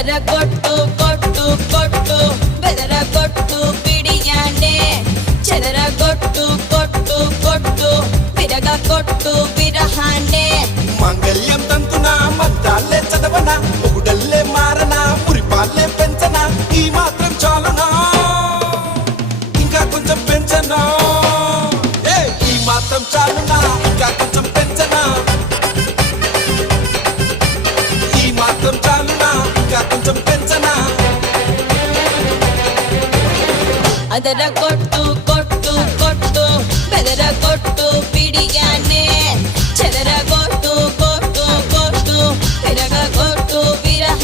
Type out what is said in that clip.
చెదరగొట్టు కొట్టు కొట్టు బెదరగొట్టు పిడియానే చెదరగొట్టు కొట్టు కొట్టు విరగ కొట్టు విరహానే మంగళ్యం తంతున మంత్రాలే చదవన